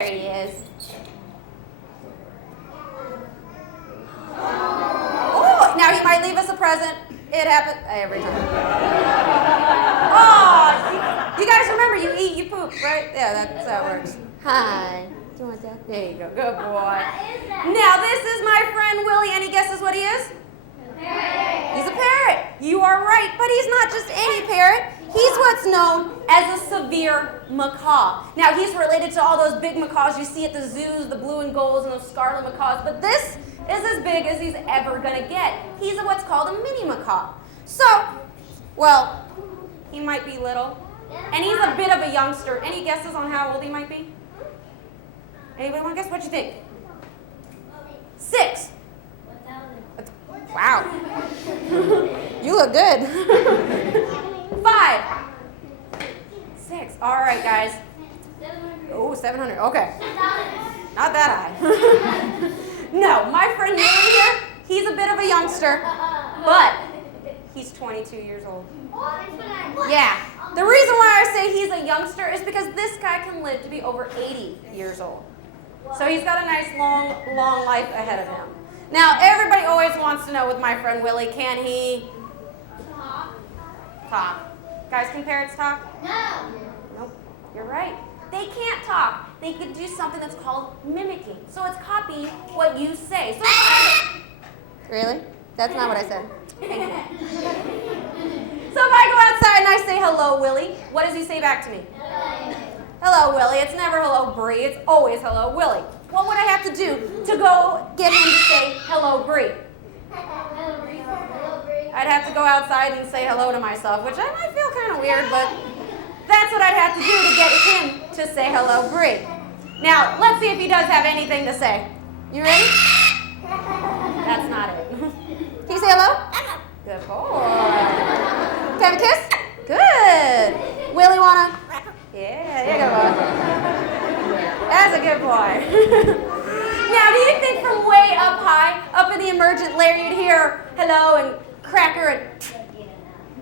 There he is. Oh, now he might leave us a present. It happens every time. Oh, you guys remember, you eat, you poop, right? Yeah, that's how it works. Hi. Do you want that? There you go. Good boy. Now, this is my friend Willie. Any guesses what he is? He's a parrot. You are right, but he's not just any parrot. He's what's known as a severe macaw. Now, he's related to all those big macaws you see at the zoos, the blue and golds and those scarlet macaws, but this is as big as he's ever going to get. He's what's called a mini macaw. So, well, he might be little, and he's a bit of a youngster. Any guesses on how old he might be? Anybody want to guess? What you think? 6. Wow. You look good. 5. 6. All right, guys. Oh, 700. Okay. Not that high. No, my friend Willie here, he's a bit of a youngster, but he's 22 years old. Yeah. The reason why I say he's a youngster is because this guy can live to be over 80 years old. So he's got a nice long life ahead of him. Now, everybody always wants to know with my friend Willie, can he talk? Guys, can parrots talk? No. Nope, you're right. They can't talk. They can do something that's called mimicking. So it's copying what you say. So really? That's not what I said. Thank you. So if I go outside and I say, hello, Willie, what does he say back to me? Hello, Willie. It's never hello, Bree. It's always hello, Willie. What would I have to do to go get him to say hello, Bree? I'd have to go outside and say hello to myself, which I might feel kind of weird, but that's what I'd have to do to get him to say hello, Bree. Now, let's see if he does have anything to say. You ready? That's not it. Can you say hello? Good boy. Can I have a kiss? Good. Willie, wanna? Yeah, there you go. That's a good boy. Now, do you think from way up high, up in the emergent layer, you'd hear hello and cracker and...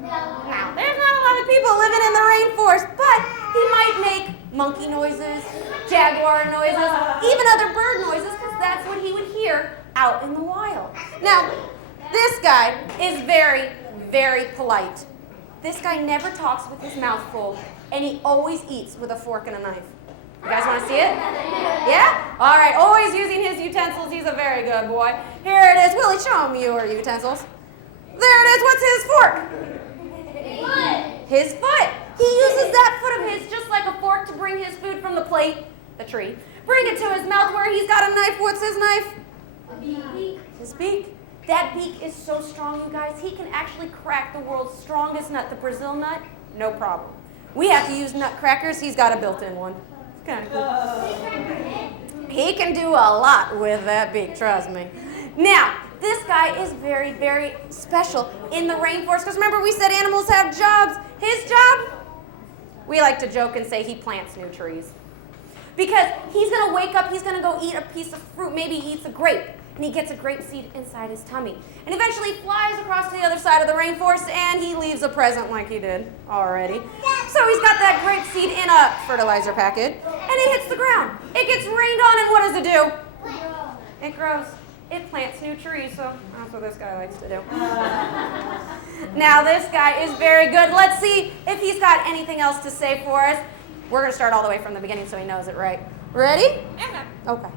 Now, there's not a lot of people living in the rainforest, but he might make monkey noises, jaguar noises, even other bird noises, because that's what he would hear out in the wild. Now, this guy is very, very polite. This guy never talks with his mouth full, and he always eats with a fork and a knife. You guys want to see it? Yeah? All right, always using his utensils. He's a very good boy. Here it is. Willie, show him your utensils. There it is. What's his fork? His foot. He uses that foot of his just like a fork to bring his food from the plate, the tree, bring it to his mouth where he's got a knife. What's his knife? A beak. His beak. That beak is so strong, you guys, he can actually crack the world's strongest nut, the Brazil nut, no problem. We have to use nut crackers. He's got a built-in one. It's kind of cool. He can do a lot with that beak, trust me. Now, this guy is very, very special in the rainforest, because remember we said animals have jobs. His job, we like to joke and say he plants new trees. Because he's going to wake up, he's going to go eat a piece of fruit, maybe he eats a grape, and he gets a grape seed inside his tummy. And eventually flies across to the other side of the rainforest, and he leaves a present like he did already. So he's got that grape seed in a fertilizer packet, and it hits the ground. It gets rained on, and what does it do? It grows. It plants new trees, so that's what this guy likes to do. Now, this guy is very good. Let's see if he's got anything else to say for us. We're going to start all the way from the beginning so he knows it right. Ready? Okay.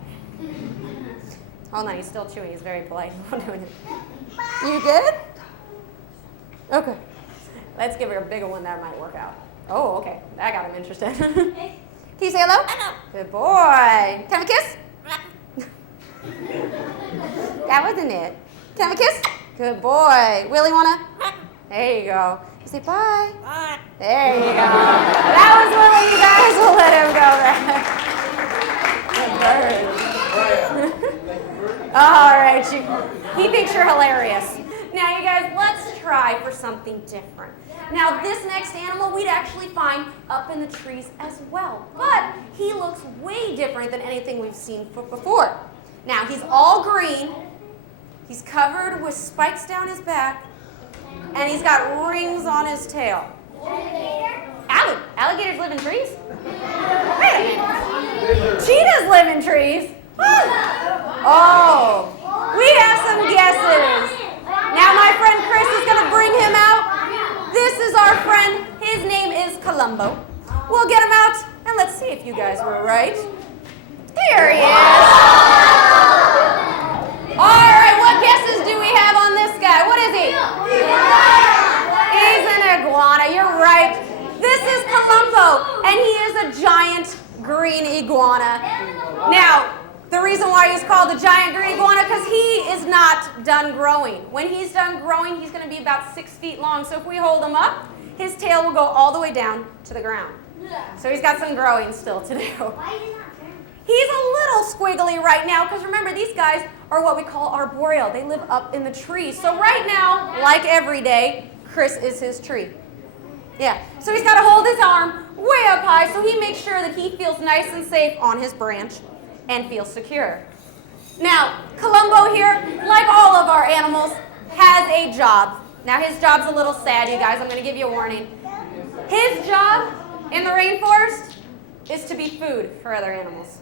Hold on, he's still chewing. He's very polite. I'm doing it. You good? Okay. Let's give her a bigger one. That might work out. Oh, okay. That got him interested. Can you say hello? Good boy. Can I have a kiss? That wasn't it. Can I have a kiss? Good boy. Willie, wanna? There you go. You say bye. Bye. There you go. That was Willie. You guys will let him go there. Good bird. All right. He thinks you're hilarious. Now, you guys, let's try for something different. Now, this next animal we'd actually find up in the trees as well. But he looks way different than anything we've seen before. Now, he's all green. He's covered with spikes down his back. And he's got rings on his tail. Alligators live in trees? Wait a minute. Cheetahs live in trees. Oh, we have some guesses. Now my friend Chris is going to bring him out. This is our friend. His name is Columbo. We'll get him out, and let's see if you guys were right. Here he is. All right, what guesses do we have on this guy? What is he? He's an iguana. You're right. This is Columbo, and he is a giant green iguana. Now, the reason why he's called a giant green iguana because he is not done growing. When he's done growing, he's going to be about 6 feet long. So if we hold him up, his tail will go all the way down to the ground. So he's got some growing still to do. He's a little squiggly right now because remember, these guys are what we call arboreal. They live up in the trees. So right now, like every day, Chris is his tree. Yeah, so he's got to hold his arm way up high so he makes sure that he feels nice and safe on his branch and feels secure. Now, Columbo here, like all of our animals, has a job. Now his job's a little sad, you guys. I'm going to give you a warning. His job in the rainforest is to be food for other animals.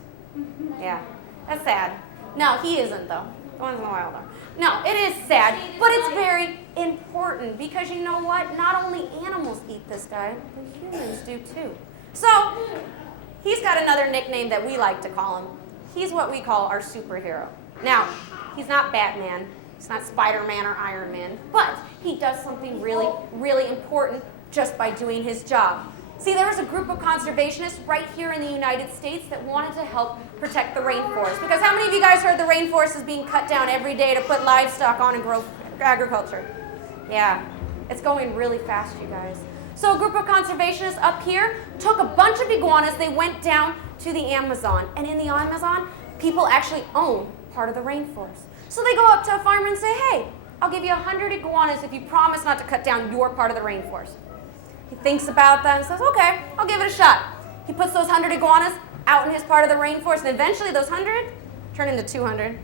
Yeah, that's sad. No, he isn't though. The ones in the wild are. No, it is sad, but it's very important because you know what? Not only animals eat this guy, but humans do too. So, he's got another nickname that we like to call him. He's what we call our superhero. Now, he's not Batman, he's not Spider-Man or Iron Man, but he does something really, really important just by doing his job. See, there was a group of conservationists right here in the United States that wanted to help protect the rainforest. Because how many of you guys heard the rainforest is being cut down every day to put livestock on and grow agriculture? Yeah, it's going really fast, you guys. So a group of conservationists up here took a bunch of iguanas, they went down to the Amazon. And in the Amazon, people actually own part of the rainforest. So they go up to a farmer and say, hey, I'll give you 100 iguanas if you promise not to cut down your part of the rainforest. He thinks about that and says, okay, I'll give it a shot. He puts those 100 iguanas out in his part of the rainforest, and eventually those 100 turn into 200,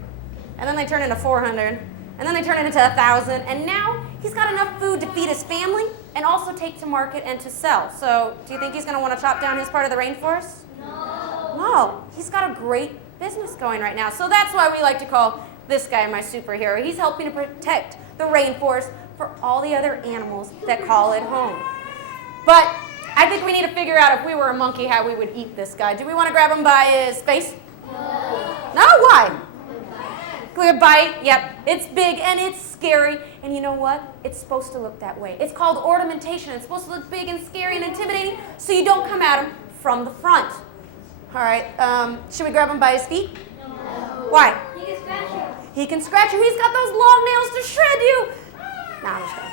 and then they turn into 400, and then they turn into 1,000, and now he's got enough food to feed his family and also take to market and to sell. So do you think he's going to want to chop down his part of the rainforest? No. No, he's got a great business going right now. So that's why we like to call this guy my superhero. He's helping to protect the rainforest for all the other animals that call it home. But I think we need to figure out if we were a monkey how we would eat this guy. Do we want to grab him by his face? No, why? Can we bite? Yep. It's big and it's scary. And you know what? It's supposed to look that way. It's called ornamentation. It's supposed to look big and scary and intimidating so you don't come at him from the front. All right. Should we grab him by his feet? No. Why? He can scratch you. He can scratch you. He's got those long nails to shred you. No, I'm just kidding.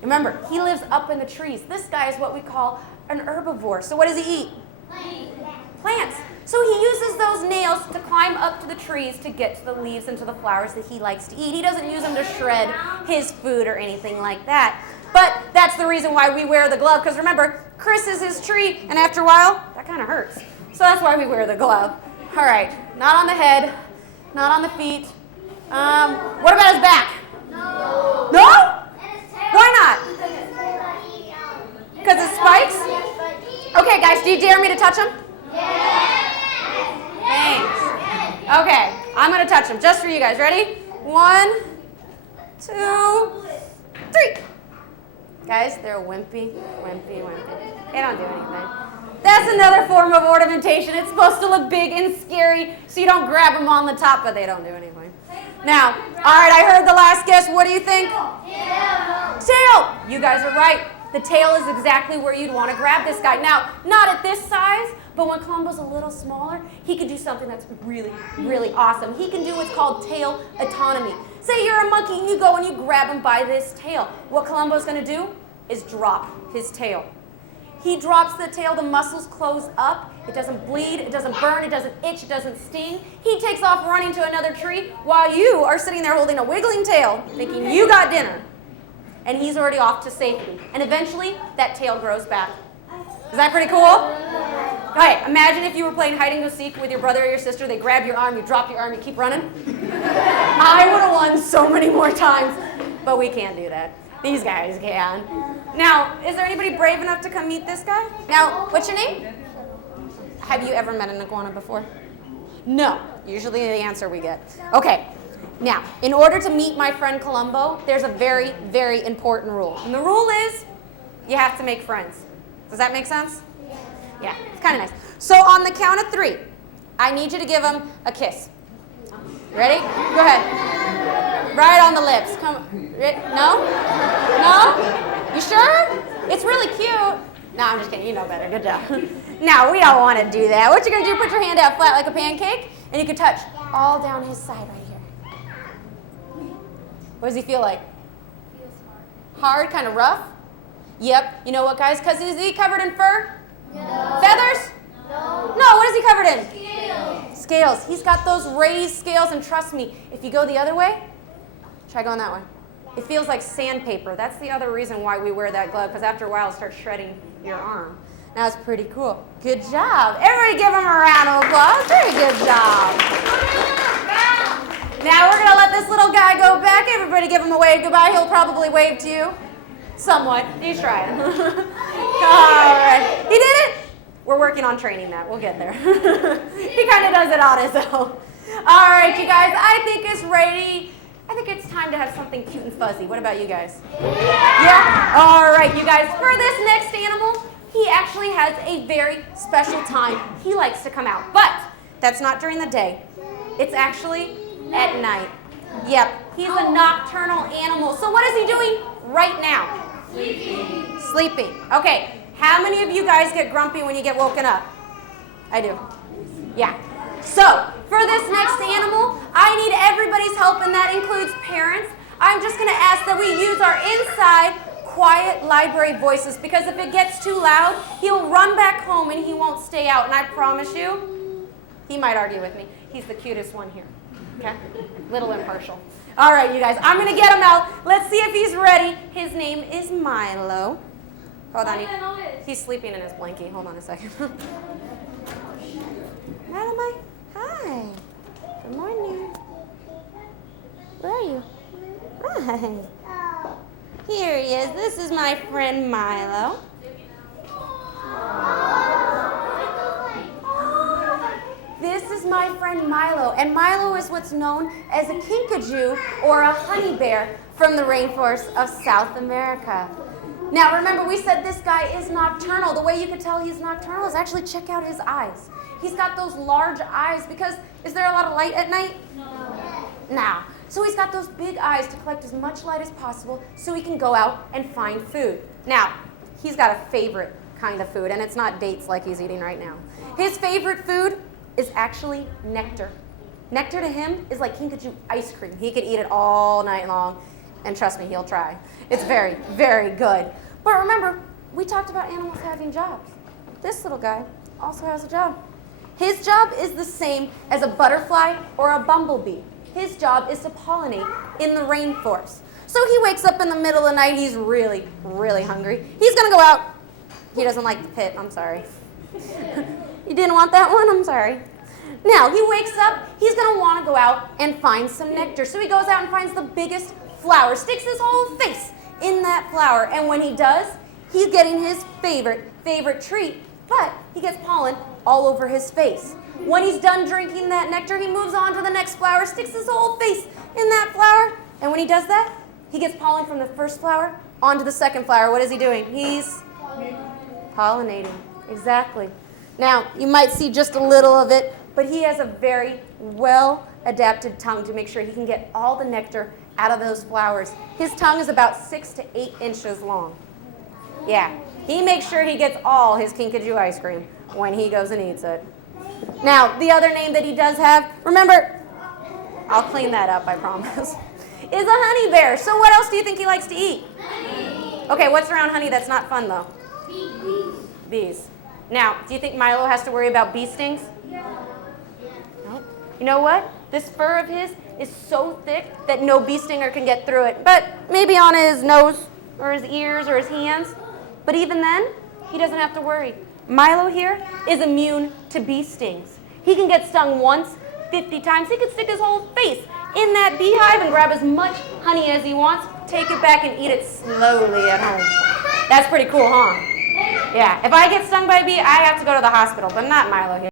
Remember, he lives up in the trees. This guy is what we call an herbivore. So what does he eat? Plants. So he uses those nails to climb up to the trees to get to the leaves and to the flowers that he likes to eat. He doesn't use them to shred his food or anything like that. But that's the reason why we wear the glove, because remember, Chris is his tree, and after a while, that kind of hurts. So that's why we wear the glove. All right, not on the head, not on the feet. What about his back? No? No? Why not? Because it spikes? Okay, guys, do you dare me to touch him? Yes. Thanks. Okay, I'm going to touch him just for you guys. Ready? 1, 2, 3. Guys, they're wimpy. They don't do anything. That's another form of ornamentation. It's supposed to look big and scary so you don't grab them on the top, but they don't do anything. Now, all right, I heard the last guess. What do you think? Tail. You guys are right. The tail is exactly where you'd want to grab this guy. Now, not at this size, but when Columbo's a little smaller, he can do something that's really, really awesome. He can do what's called tail autonomy. Say you're a monkey and you go and you grab him by this tail. What Columbo's going to do is drop his tail. He drops the tail, the muscles close up, it doesn't bleed, it doesn't burn, it doesn't itch, it doesn't sting. He takes off running to another tree while you are sitting there holding a wiggling tail, thinking you got dinner. And he's already off to safety. And eventually, that tail grows back. Is that pretty cool? Okay, imagine if you were playing hide and go seek with your brother or your sister, they grab your arm, you drop your arm, you keep running. I would have won so many more times, but we can't do that. These guys can. Now, is there anybody brave enough to come meet this guy? Now, what's your name? Have you ever met an iguana before? No. Usually the answer we get. Okay. Now, in order to meet my friend Columbo, there's a very, very important rule. And the rule is you have to make friends. Does that make sense? Yeah, it's kind of nice. So on the count of 3, I need you to give him a kiss. Ready? Go ahead. Right on the lips. Come. No? No? You sure? It's really cute. No, I'm just kidding. You know better. Good job. Now, we don't want to do that. What you're going to do, put your hand out flat like a pancake, and you can touch all down his side right here. What does he feel like? Feels hard. Hard, kind of rough? Yep. You know what, guys? Because is he covered in fur? No. Feathers? No. No, what is he covered in? Scales. Scales. He's got those raised scales, and trust me, if you go the other way, try going that way. It feels like sandpaper. That's the other reason why we wear that glove, because after a while it starts shredding your arm. That's pretty cool. Good job. Everybody give him a round of applause. Very good job. Now we're going to let this little guy go back. Everybody give him a wave goodbye. He'll probably wave to you. Somewhat. He's trying. All right. He did it. We're working on training that. We'll get there. He kind of does it on his own. All right, you guys. I think it's ready. I think it's time to have something cute and fuzzy. What about you guys? Yeah? All right, you guys. For this next animal, he actually has a very special time. He likes to come out. But that's not during the day. It's actually at night. Yep. He's a nocturnal animal. So what is he doing right now? Sleeping. Sleeping. Okay. How many of you guys get grumpy when you get woken up? I do. Yeah. So, for this next animal, I need everybody's help, and that includes parents. I'm just going to ask that we use our inside, quiet library voices, because if it gets too loud, he'll run back home and he won't stay out. And I promise you, he might argue with me. He's the cutest one here. Okay? Little impartial. All right, you guys, I'm going to get him out. Let's see if he's ready. His name is Milo. Hold on. He's sleeping in his blankie. Hold on a second. Milo, hi. Good morning. Where are you? Hi. Here he is. This is my friend Milo. This is my friend Milo, and Milo is what's known as a kinkajou or a honey bear from the rainforest of South America. Now remember, we said this guy is nocturnal. The way you could tell he's nocturnal is actually check out his eyes. He's got those large eyes because, is there a lot of light at night? No. So he's got those big eyes to collect as much light as possible so he can go out and find food. Now, he's got a favorite kind of food, and it's not dates like he's eating right now. His favorite food is actually nectar. Nectar to him is like kinkajou ice cream. He could eat it all night long, and trust me, he'll try. It's very, very good. But remember, we talked about animals having jobs. This little guy also has a job. His job is the same as a butterfly or a bumblebee. His job is to pollinate in the rainforest. So he wakes up in the middle of the night, he's really, really hungry. He's gonna go out. He doesn't like the pit, I'm sorry. You didn't want that one? I'm sorry. Now, he wakes up, he's gonna wanna go out and find some nectar. So he goes out and finds the biggest flower, sticks his whole face in that flower, and when he does, he's getting his favorite treat, but he gets pollen all over his face. When he's done drinking that nectar, he moves on to the next flower, sticks his whole face in that flower, and when he does that, he gets pollen from the first flower onto the second flower. What is he doing? He's pollinating. Exactly. Now, you might see just a little of it, but he has a very well-adapted tongue to make sure he can get all the nectar out of those flowers. His tongue is about 6 to 8 inches long. Yeah, he makes sure he gets all his kinkajou ice cream when he goes and eats it. Now, the other name that he does have, remember, I'll clean that up, I promise, is a honey bear. So what else do you think he likes to eat? Honey. Okay, what's around honey that's not fun, though? Bees. Bees. Now, do you think Milo has to worry about bee stings? Nope. You know what? This fur of his is so thick that no bee stinger can get through it. But maybe on his nose or his ears or his hands. But even then, he doesn't have to worry. Milo here is immune to bee stings. He can get stung once, 50 times. He can stick his whole face in that beehive and grab as much honey as he wants, take it back and eat it slowly at home. That's pretty cool, huh? Yeah, if I get stung by a bee, I have to go to the hospital, but not Milo here.